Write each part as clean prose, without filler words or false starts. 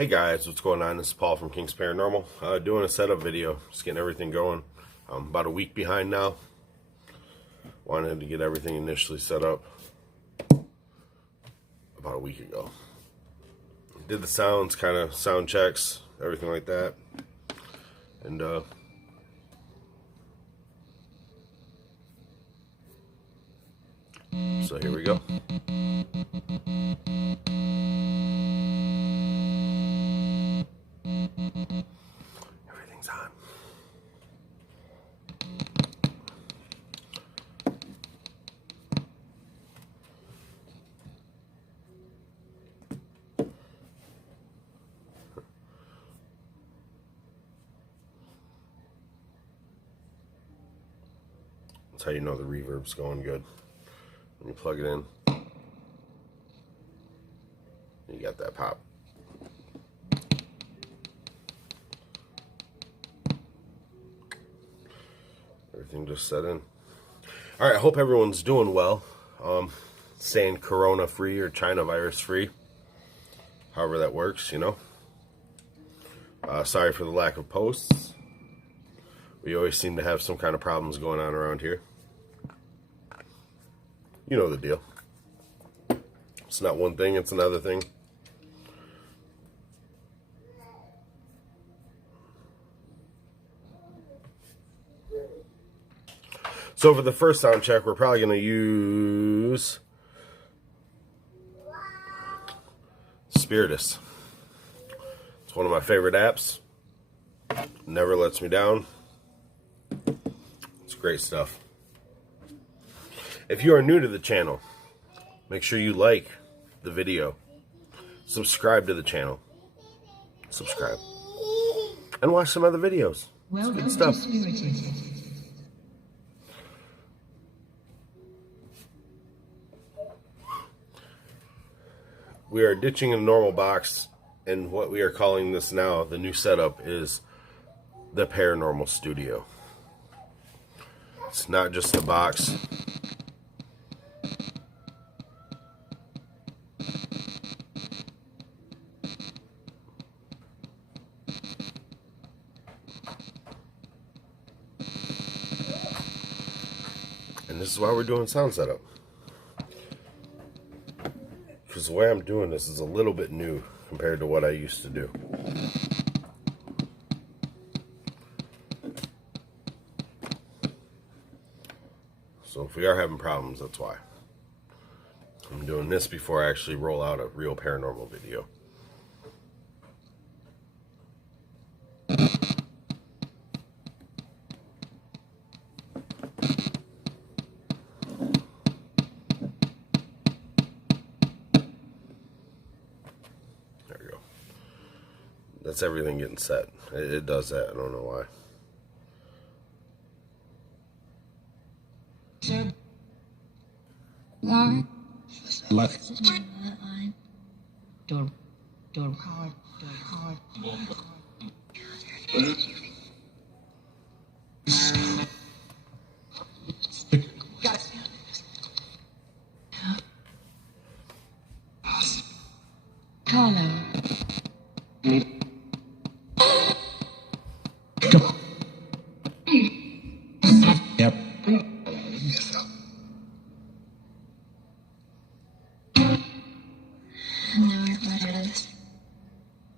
Hey guys, what's going on? This is Paul from King's Paranormal. Doing a setup video, just getting everything going. I'm about a week behind now. Wanted to get everything initially set up about a week ago. Did the sounds, kind of sound checks, everything like that. And so here we go. Everything's on. That's how you know the reverb's going good. When you plug it in, you got that pop. Everything just set in. Alright, I hope everyone's doing well. Staying corona free or China virus free. However that works, you know. Sorry for the lack of posts. We always seem to have some kind of problems going on around here. You know the deal. It's not one thing, it's another thing. So for the first sound check, we're probably going to use Spiritus. It's one of my favorite apps. Never lets me down. It's great stuff. If you are new to the channel, make sure you like the video, subscribe to the channel, and watch some other videos. It's good stuff. We are ditching a normal box, and what we are calling this now, the new setup, is the Paranormal Studio. It's not just a box. And this is why we're doing sound setup. Because the way I'm doing this is a little bit new compared to what I used to do. So if we are having problems, that's why. I'm doing this before I actually roll out a real paranormal video. That's everything getting set. It does that. I don't know why. Yep.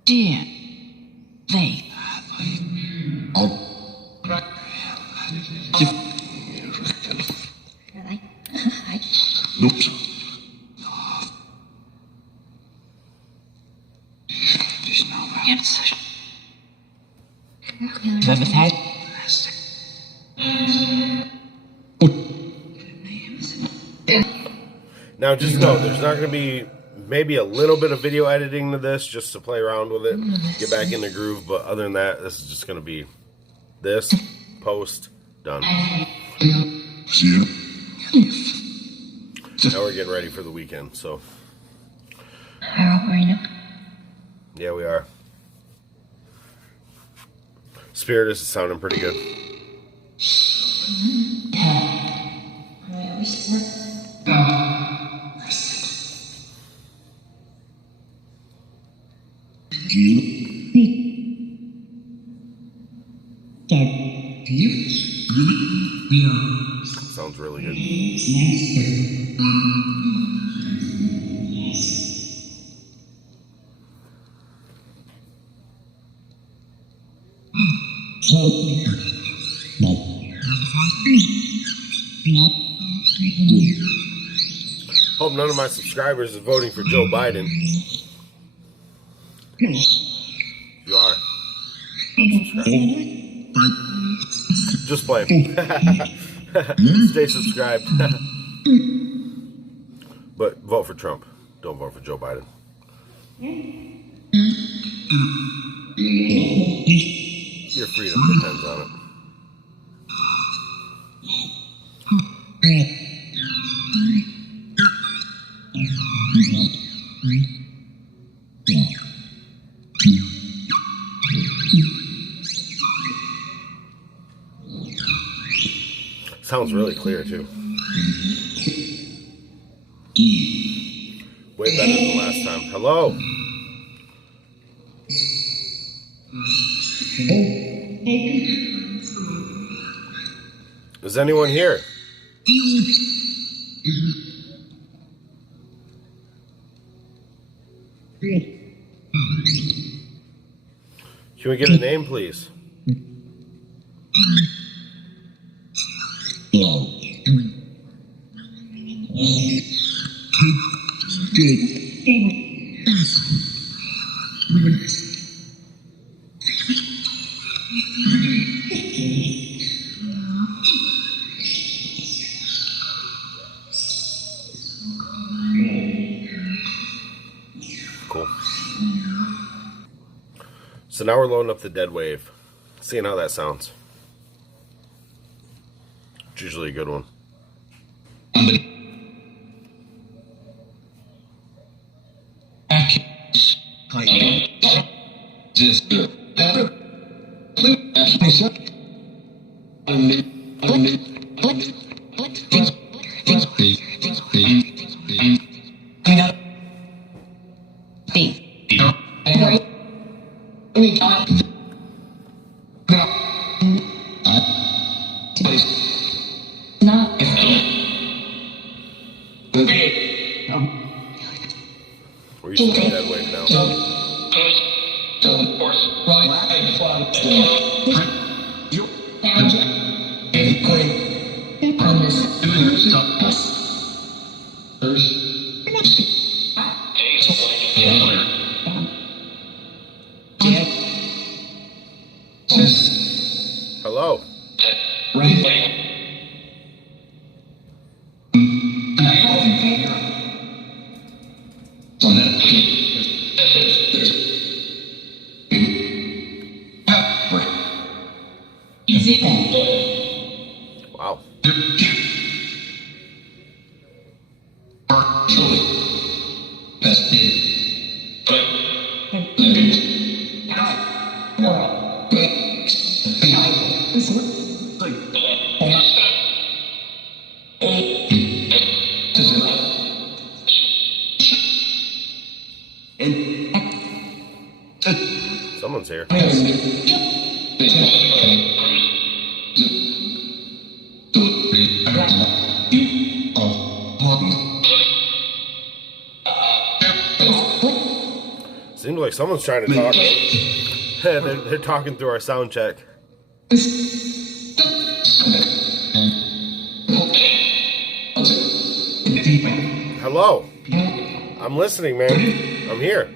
Dear Faith. Oops. Now just know there's not going to be maybe a little bit of video editing to this just to play around with it, get back in the groove, but other than that, this is just going to be this, post, done. Now we're getting ready for the weekend, so. Yeah, we are. Spiritus is sounding pretty good. Sounds really good. Hope none of my subscribers is voting for Joe Biden. You are. Just playing. Stay subscribed. But vote for Trump. Don't vote for Joe Biden. Your freedom depends on it. Sounds really clear too. Way better than last time. Hello. Is anyone here? Can we get a name, please? Cool. So now we're loading up the dead wave, seeing how that sounds. It's usually a good one. We're using the dead wave now. Hello. Wow. Someone's here. Seems like someone's trying to talk. They're talking through our sound check. Hello. I'm listening, man. I'm here.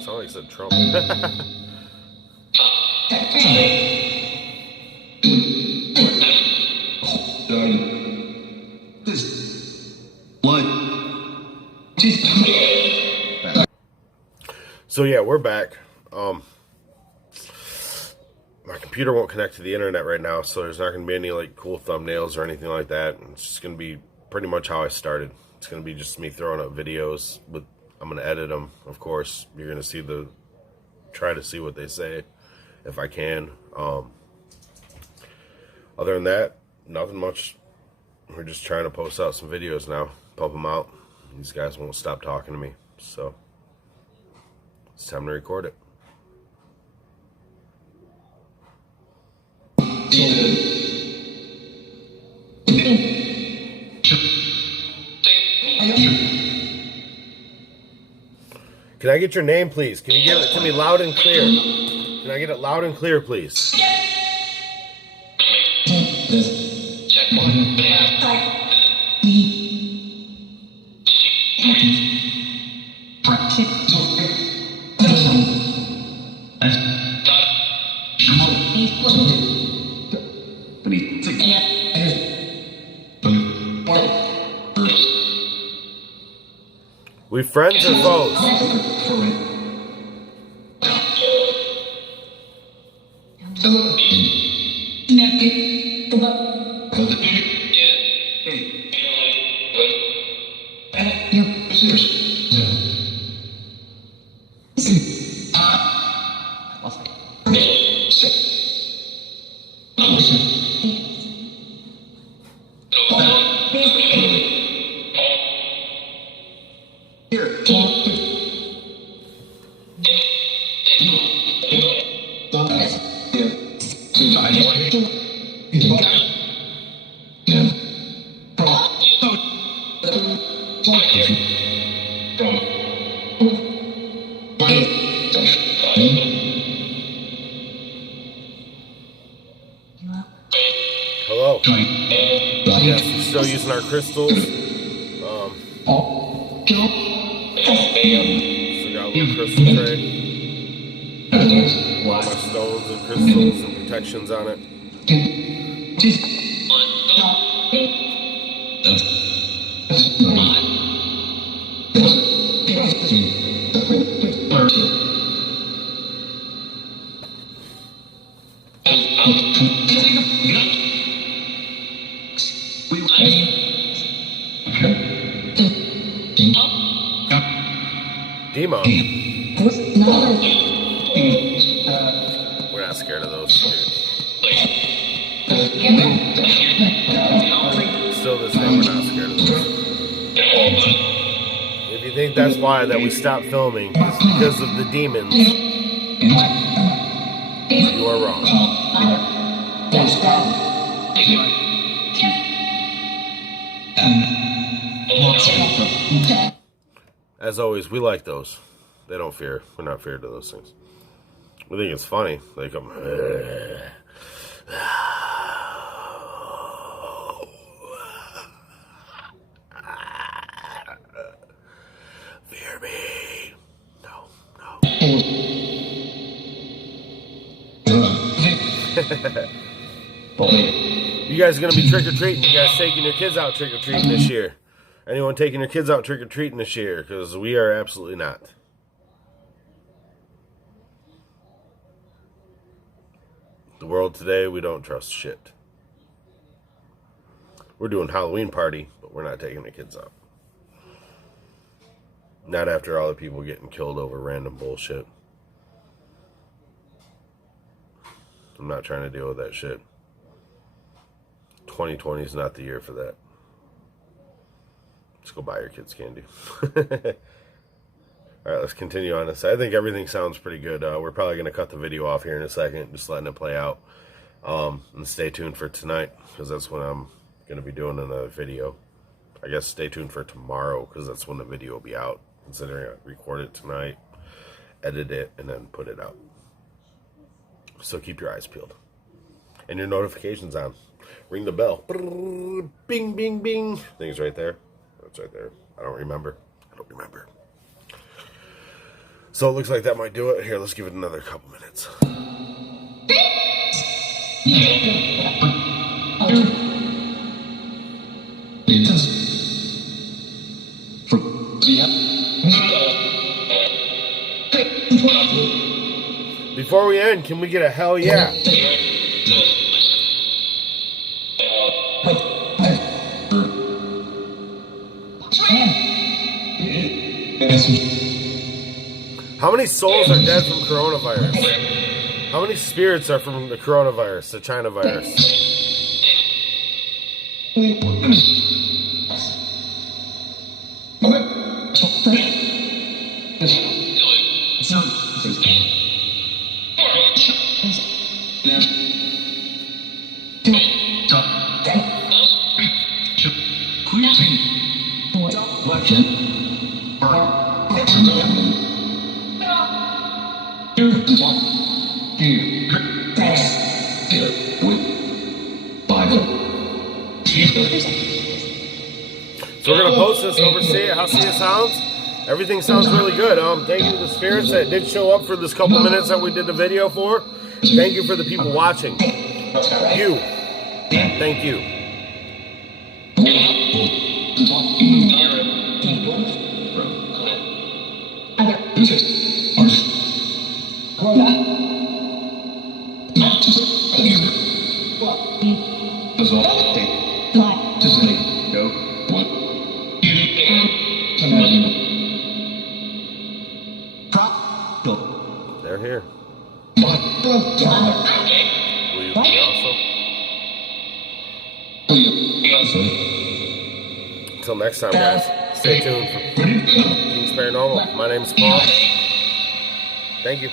Sound like said Trump. So yeah, we're back. My computer won't connect to the internet right now, so there's not going to be any like cool thumbnails or anything like that. It's just going to be pretty much how I started. It's going to be just me throwing up videos with. I'm going to edit them, of course. You're going to see try to see what they say if I can. Other than that, nothing much. We're just trying to post out some videos now, pump them out. These guys won't stop talking to me, so it's time to record it. Can I get your name, please? Can you give it to me loud and clear? Can I get it loud and clear, please? We friends or foes? Hello. Yes, we're still using our crystals. Still got a little crystal tray. My stones and crystals and protections on it. Demon. We're not scared of those, dude. Still this day, we're not scared of those. If you think that's why that we stopped filming, it's because of the demons, you are wrong. As always, we like those. They don't fear. We're not feared of those things. We think it's funny. They come. Fear me. No. You guys are going to be trick-or-treating. You guys taking your kids out trick-or-treating this year? Anyone taking your kids out trick-or-treating this year? Because we are absolutely not. The world today, we don't trust shit. We're doing Halloween party, but we're not taking the kids out. Not after all the people getting killed over random bullshit. I'm not trying to deal with that shit. 2020 is not the year for that. Let's go buy your kids candy. Alright, let's continue on this. I think everything sounds pretty good. We're probably going to cut the video off here in a second, just letting it play out. And stay tuned for tonight, because that's when I'm going to be doing another video. I guess stay tuned for tomorrow, because that's when the video will be out. Considering I record it tonight, edit it, and then put it out. So keep your eyes peeled. And your notifications on. Ring the bell. Bing, bing, bing. Thing's right there. That's right there. I don't remember. So it looks like that might do it. Here, let's give it another couple minutes. Before we end, can we get a hell yeah? How many souls are dead from coronavirus? How many spirits are from the coronavirus, the China virus? So we're gonna post this over, see how it sounds. Everything sounds really good. Thank you to the spirits that did show up for this couple minutes that we did the video for. Thank you for the people watching. You. Thank you. They're here. Will you be also? Until next time, guys. Stay tuned for King's Paranormal. My name is Paul. Thank you.